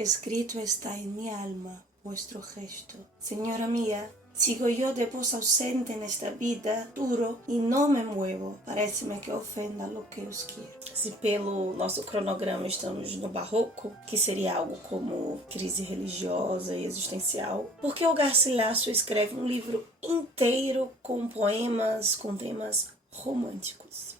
Escrito está en mi alma vuestro gesto. Señora mía, sigo yo de vos ausente en esta vida, duro e não me muevo. Parece-me que ofenda lo que os quiero. Se pelo nosso cronograma estamos no barroco, que seria algo como crise religiosa e existencial, porque o Garcilaso escreve um livro inteiro com poemas, com temas românticos.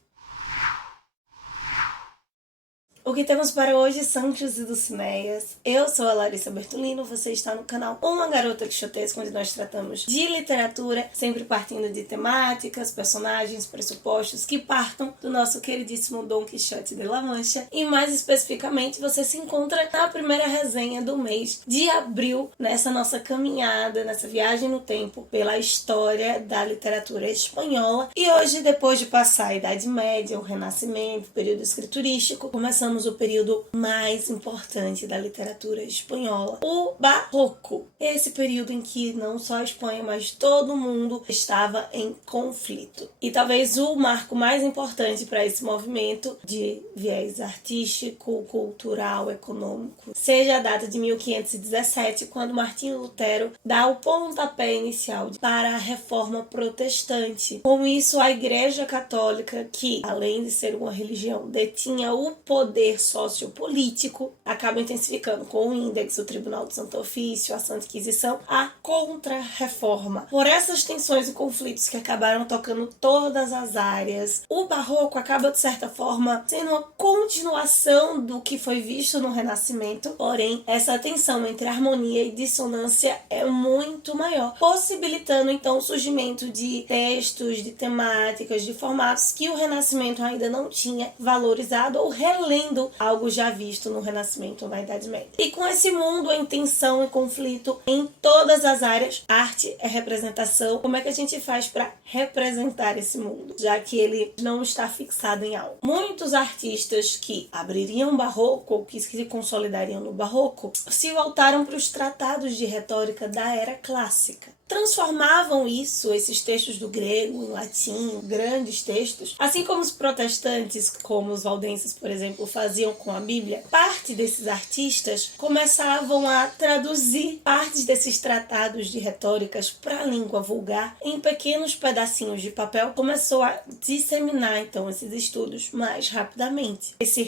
O que temos para hoje são José Dulcineias. Eu sou a Larissa Bertolino, você está no canal Uma Garota Quixotesca, onde nós tratamos de literatura, sempre partindo de temáticas, personagens, pressupostos que partam do nosso queridíssimo Dom Quixote de La Mancha. E mais especificamente, você se encontra na primeira resenha do mês de abril, nessa nossa caminhada, nessa viagem no tempo pela história da literatura espanhola. E hoje, depois de passar a Idade Média, o Renascimento, o período escriturístico, começamos o período mais importante da literatura espanhola, o Barroco. Esse período em que não só a Espanha, mas todo mundo estava em conflito. E talvez o marco mais importante para esse movimento de viés artístico, cultural, econômico, seja a data de 1517, quando Martinho Lutero dá o pontapé inicial para a reforma protestante. Com isso, a Igreja Católica, que além de ser uma religião, detinha o poder sociopolítico, acaba intensificando com o Índex, o Tribunal do Santo Ofício, a Santa Inquisição, a Contra-Reforma. Por essas tensões e conflitos que acabaram tocando todas as áreas, o Barroco acaba, de certa forma, sendo uma continuação do que foi visto no Renascimento, porém, essa tensão entre harmonia e dissonância é muito maior, possibilitando, então, o surgimento de textos, de temáticas, de formatos que o Renascimento ainda não tinha valorizado ou relendo algo já visto no Renascimento ou na Idade Média. E com esse mundo em tensão e conflito em todas as áreas, arte é representação. Como é que a gente faz para representar esse mundo, já que ele não está fixado em algo? Muitos artistas que abririam o Barroco ou que se consolidariam no Barroco se voltaram para os tratados de retórica da Era Clássica. Transformavam esses textos do grego em latim, grandes textos, assim como os protestantes, como os valdenses, por exemplo, faziam com a Bíblia. Parte desses artistas começavam a traduzir partes desses tratados de retóricas para a língua vulgar em pequenos pedacinhos de papel. Começou a disseminar, então, esses estudos mais rapidamente. Esse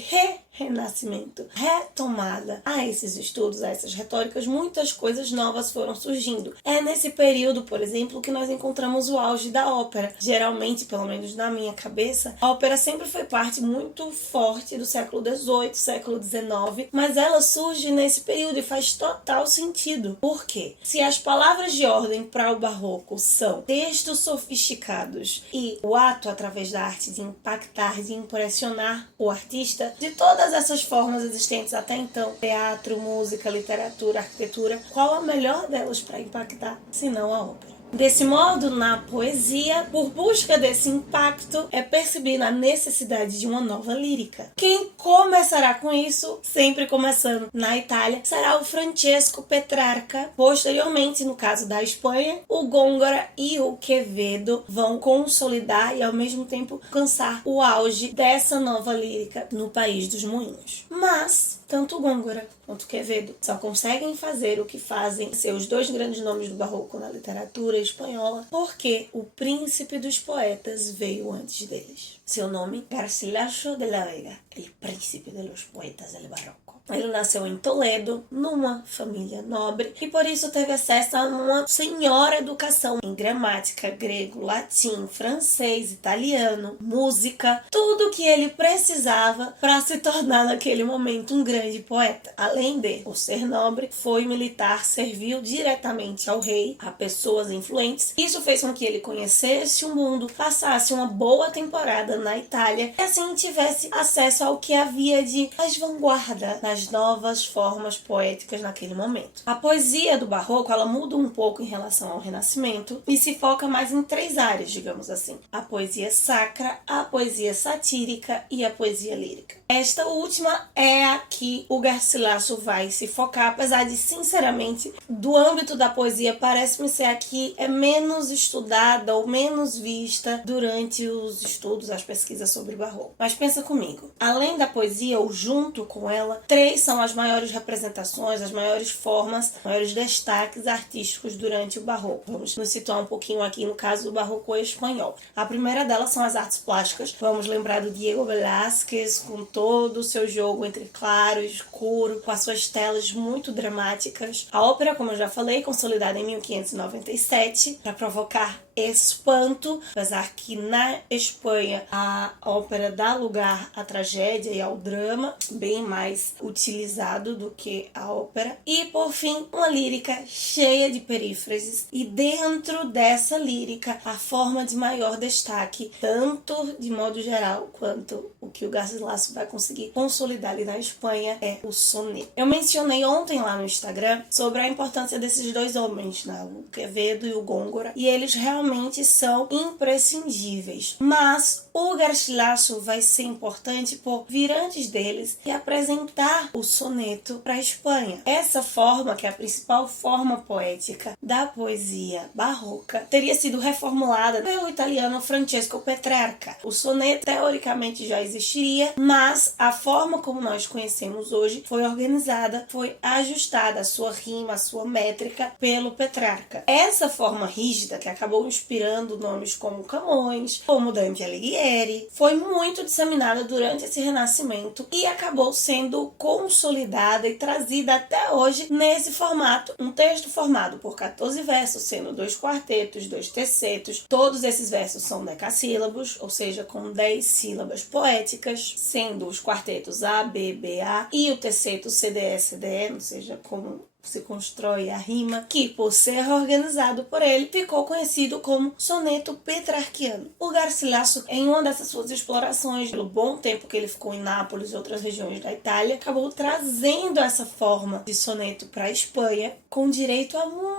renascimento, retomada a esses estudos, a essas retóricas, muitas coisas novas foram surgindo. É nesse período, por exemplo, que nós encontramos o auge da ópera. Geralmente, pelo menos na minha cabeça, a ópera sempre foi parte muito forte do século XVIII, século XIX, mas ela surge nesse período e faz total sentido. Por quê? Se as palavras de ordem para o Barroco são textos sofisticados e o ato, através da arte, de impactar, de impressionar o artista, de todas essas formas existentes até então, teatro, música, literatura, arquitetura, qual a melhor delas para impactar, se não a ópera? Desse modo, na poesia, por busca desse impacto, é percebida a necessidade de uma nova lírica. Quem começará com isso, sempre começando na Itália, será o Francesco Petrarca. Posteriormente, no caso da Espanha, o Góngora e o Quevedo vão consolidar e, ao mesmo tempo, alcançar o auge dessa nova lírica no país dos moinhos. Mas tanto o Góngora quanto o Quevedo só conseguem fazer o que fazem seus dois grandes nomes do Barroco na literatura espanhola porque o príncipe dos poetas veio antes deles. Seu nome, Garcilaso de la Vega, el príncipe de los poetas del Barroco. Ele nasceu em Toledo, numa família nobre, e por isso teve acesso a uma senhora educação em gramática, grego, latim, francês, italiano, música, tudo o que ele precisava para se tornar naquele momento um grande poeta. Além de, por ser nobre, foi militar, serviu diretamente ao rei, a pessoas influentes. Isso fez com que ele conhecesse o mundo, passasse uma boa temporada na Itália e assim tivesse acesso ao que havia de mais vanguarda nas novas formas poéticas naquele momento. A poesia do Barroco, ela muda um pouco em relação ao Renascimento e se foca mais em três áreas, digamos assim: a poesia sacra, a poesia satírica e a poesia lírica. Esta última é a que o Garcilaso vai se focar, apesar de, sinceramente, do âmbito da poesia, parece-me ser a que é menos estudada ou menos vista durante os estudos, as pesquisas sobre o Barroco. Mas pensa comigo, além da poesia, ou junto com ela, três três são as maiores representações, as maiores formas, os maiores destaques artísticos durante o Barroco. Vamos nos situar um pouquinho aqui no caso do Barroco espanhol. A primeira delas são as artes plásticas. Vamos lembrar do Diego Velázquez, com todo o seu jogo entre claro e escuro, com as suas telas muito dramáticas. A ópera, como eu já falei, consolidada em 1597, para provocar espanto, apesar que na Espanha a ópera dá lugar à tragédia e ao drama, bem mais utilizado do que a ópera. E por fim, uma lírica cheia de perífrases, e dentro dessa lírica a forma de maior destaque, tanto de modo geral quanto o que o Garcilaso vai conseguir consolidar ali na Espanha, é o soneto. Eu mencionei ontem lá no Instagram sobre a importância desses dois homens, né? O Quevedo e o Góngora, e eles realmente são imprescindíveis, mas o Garcilaso vai ser importante por vir antes deles e apresentar o soneto para a Espanha. Essa forma, que é a principal forma poética da poesia barroca, teria sido reformulada pelo italiano Francesco Petrarca. O soneto teoricamente já existiria, mas a forma como nós conhecemos hoje foi organizada, foi ajustada, a sua rima, a sua métrica, pelo Petrarca. Essa forma rígida, que acabou inspirando nomes como Camões, como Dante Alighieri, foi muito disseminada durante esse Renascimento e acabou sendo consolidada e trazida até hoje nesse formato. Um texto formado por 14 versos, sendo 2 quartetos, 2 tercetos. Todos esses versos são decassílabos, ou seja, com 10 sílabas poéticas, sendo os quartetos A, B, B, A e o terceto C, D, E, C, D, E, ou seja, como se constrói a rima, que por ser organizado por ele, ficou conhecido como soneto petrarquiano. O Garcilaso, em uma dessas suas explorações, pelo bom tempo que ele ficou em Nápoles e outras regiões da Itália, acabou trazendo essa forma de soneto para a Espanha, com direito a muito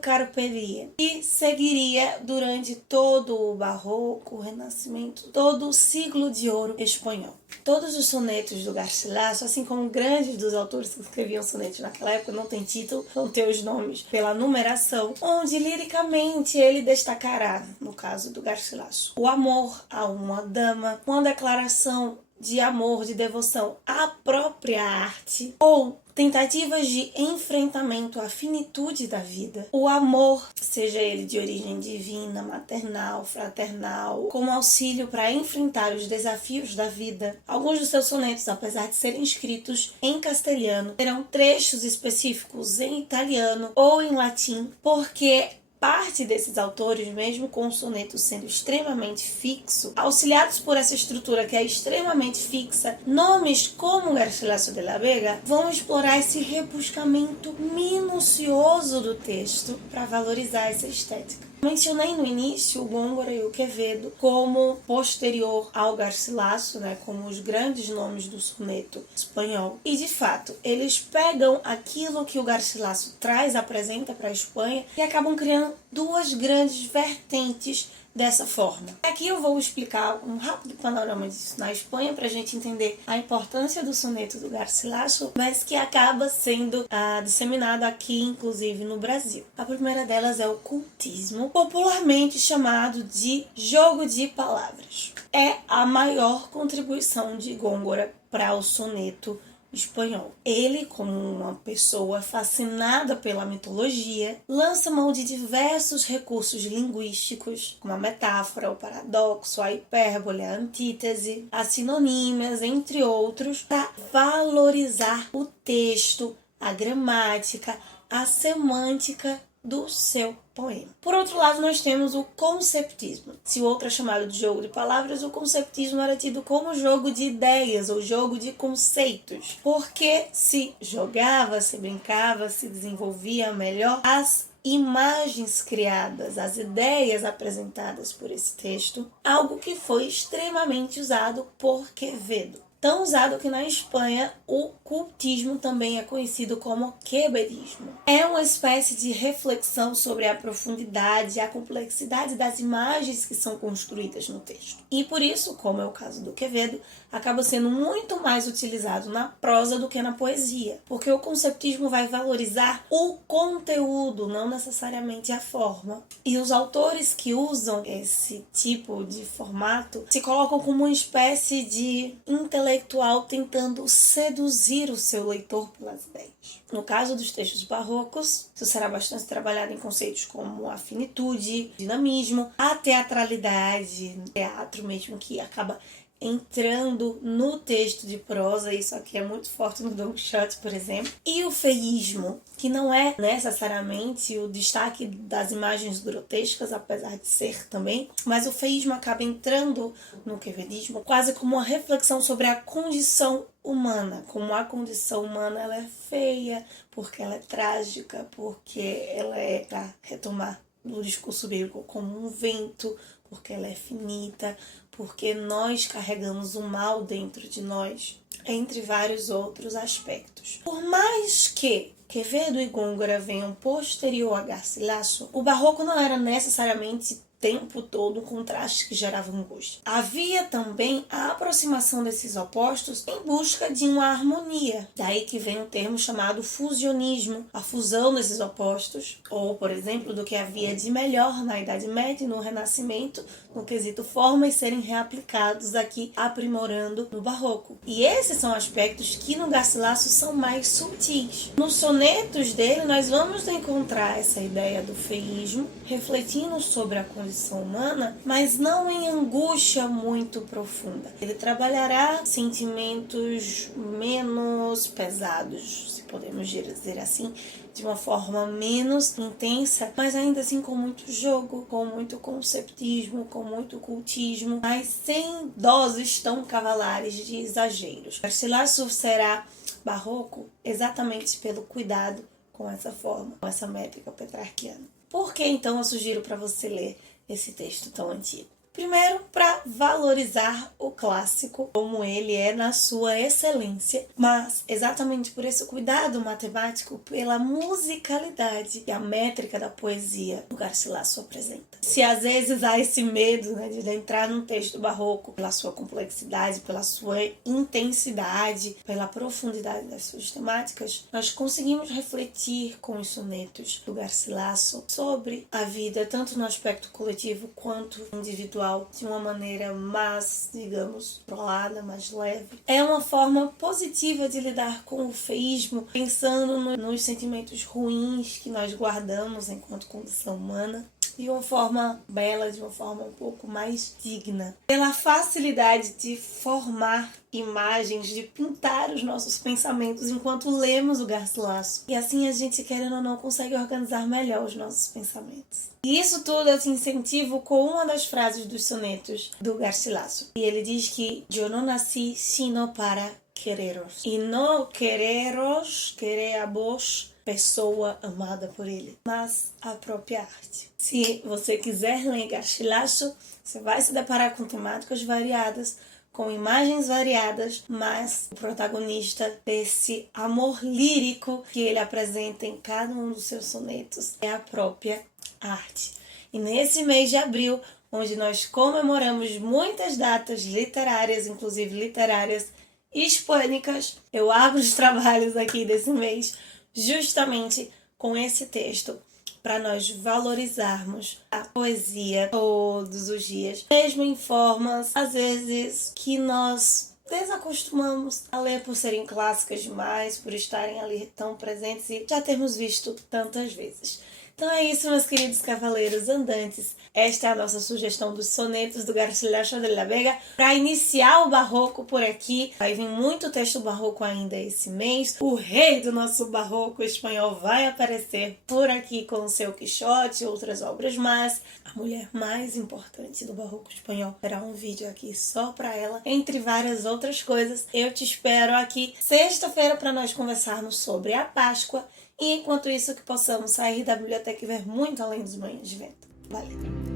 carpe diem. E seguiria durante todo o Barroco, o Renascimento, todo o siglo de ouro espanhol. Todos os sonetos do Garcilaso, assim como grandes dos autores que escreviam sonetos naquela época, não tem título, vão ter os nomes pela numeração, onde liricamente ele destacará, no caso do Garcilaso, o amor a uma dama, uma declaração de amor, de devoção à própria arte, ou tentativas de enfrentamento à finitude da vida. O amor, seja ele de origem divina, maternal, fraternal, como auxílio para enfrentar os desafios da vida. Alguns dos seus sonetos, apesar de serem escritos em castelhano, terão trechos específicos em italiano ou em latim, porque parte desses autores, mesmo com o soneto sendo extremamente fixo, auxiliados por essa estrutura que é extremamente fixa, nomes como Garcilaso de la Vega vão explorar esse rebuscamento minucioso do texto para valorizar essa estética. Mencionei no início o Góngora e o Quevedo como posterior ao Garcilaso, como os grandes nomes do soneto espanhol. E de fato, eles pegam aquilo que o Garcilaso traz, apresenta para a Espanha e acabam criando duas grandes vertentes dessa forma. Aqui eu vou explicar um rápido panorama disso na Espanha para a gente entender a importância do soneto do Garcilaso, mas que acaba sendo disseminado aqui, inclusive no Brasil. A primeira delas é o cultismo, popularmente chamado de jogo de palavras. É a maior contribuição de Góngora para o soneto espanhol. Ele, como uma pessoa fascinada pela mitologia, lança mão de diversos recursos linguísticos, como a metáfora, o paradoxo, a hipérbole, a antítese, as sinonímias, entre outros, para valorizar o texto, a gramática, a semântica do seu poema. Por outro lado, nós temos o conceptismo. Se o outro é chamado de jogo de palavras, o conceptismo era tido como jogo de ideias ou jogo de conceitos, porque se jogava, se brincava, se desenvolvia melhor as imagens criadas, as ideias apresentadas por esse texto, algo que foi extremamente usado por Quevedo. Tão usado que na Espanha o cultismo também é conhecido como quebedismo. É uma espécie de reflexão sobre a profundidade e a complexidade das imagens que são construídas no texto. E por isso, como é o caso do Quevedo, acaba sendo muito mais utilizado na prosa do que na poesia, porque o conceptismo vai valorizar o conteúdo, não necessariamente a forma. E os autores que usam esse tipo de formato se colocam como uma espécie de intelectual intelectual tentando seduzir o seu leitor pelas ideias. No caso dos textos barrocos, isso será bastante trabalhado em conceitos como a finitude, dinamismo, a teatralidade, teatro mesmo, que acaba entrando no texto de prosa. Isso aqui é muito forte no Don Quixote, por exemplo. E o feísmo, que não é necessariamente o destaque das imagens grotescas, apesar de ser também, mas o feísmo acaba entrando no quevedismo quase como uma reflexão sobre a condição humana, como a condição humana ela é feia, porque ela é trágica, porque ela é, para retomar no discurso bíblico, como um vento, porque ela é finita, porque nós carregamos o mal dentro de nós, entre vários outros aspectos. Por mais que Quevedo e Góngora venham posterior a Garcilaso, o barroco não era necessariamente tempo todo um contraste que gerava angústia. Havia também a aproximação desses opostos em busca de uma harmonia. Daí que vem o termo chamado fusionismo, a fusão desses opostos, ou, por exemplo, do que havia de melhor na Idade Média e no Renascimento, no quesito formas serem reaplicados aqui, aprimorando no barroco. E esses são aspectos que no Garcilaso são mais sutis. Nos sonetos dele, nós vamos encontrar essa ideia do feísmo, refletindo sobre a condição humana, mas não em angústia muito profunda. Ele trabalhará sentimentos menos pesados, se podemos dizer assim, de uma forma menos intensa, mas ainda assim com muito jogo, com muito conceptismo, com muito cultismo, mas sem doses tão cavalares de exageros. Garcilaso será barroco exatamente pelo cuidado com essa forma, com essa métrica petrarquiana. Por que então eu sugiro para você ler esse texto tão antigo? Primeiro, para valorizar o clássico como ele é na sua excelência, mas exatamente por esse cuidado matemático, pela musicalidade e a métrica da poesia que o Garcilaso apresenta. Se às vezes há esse medo, de entrar num texto barroco pela sua complexidade, pela sua intensidade, pela profundidade das suas temáticas, nós conseguimos refletir com os sonetos do Garcilaso sobre a vida, tanto no aspecto coletivo quanto individual, de uma maneira mais, digamos, controlada, mais leve. É uma forma positiva de lidar com o feísmo, pensando nos sentimentos ruins que nós guardamos enquanto condição humana, de uma forma bela, de uma forma um pouco mais digna. Pela facilidade de formar imagens, de pintar os nossos pensamentos enquanto lemos o Garcilaso. E assim a gente, querendo ou não, consegue organizar melhor os nossos pensamentos. E isso tudo eu te incentivo com uma das frases dos sonetos do Garcilaso. E ele diz que eu não nasci sino para quereros. E não quereros, querer a vos, pessoa amada por ele, mas a própria arte. Se você quiser ler Garcilaso, você vai se deparar com temáticas variadas, com imagens variadas, mas o protagonista desse amor lírico que ele apresenta em cada um dos seus sonetos é a própria arte. E nesse mês de abril, onde nós comemoramos muitas datas literárias, inclusive literárias hispânicas, eu abro os trabalhos aqui desse mês justamente com esse texto, para nós valorizarmos a poesia todos os dias, mesmo em formas, às vezes, que nós desacostumamos a ler por serem clássicas demais, por estarem ali tão presentes e já termos visto tantas vezes. Então é isso, meus queridos cavaleiros andantes. Esta é a nossa sugestão dos sonetos do Garcilaso de la Vega. Para iniciar o barroco por aqui, vai vir muito texto barroco ainda esse mês. O rei do nosso barroco espanhol vai aparecer por aqui com o seu Quixote e outras obras, mas a mulher mais importante do barroco espanhol terá um vídeo aqui só para ela, entre várias outras coisas. Eu te espero aqui sexta-feira para nós conversarmos sobre a Páscoa. E enquanto isso, que possamos sair da biblioteca e ver muito além dos banhos de vento. Valeu!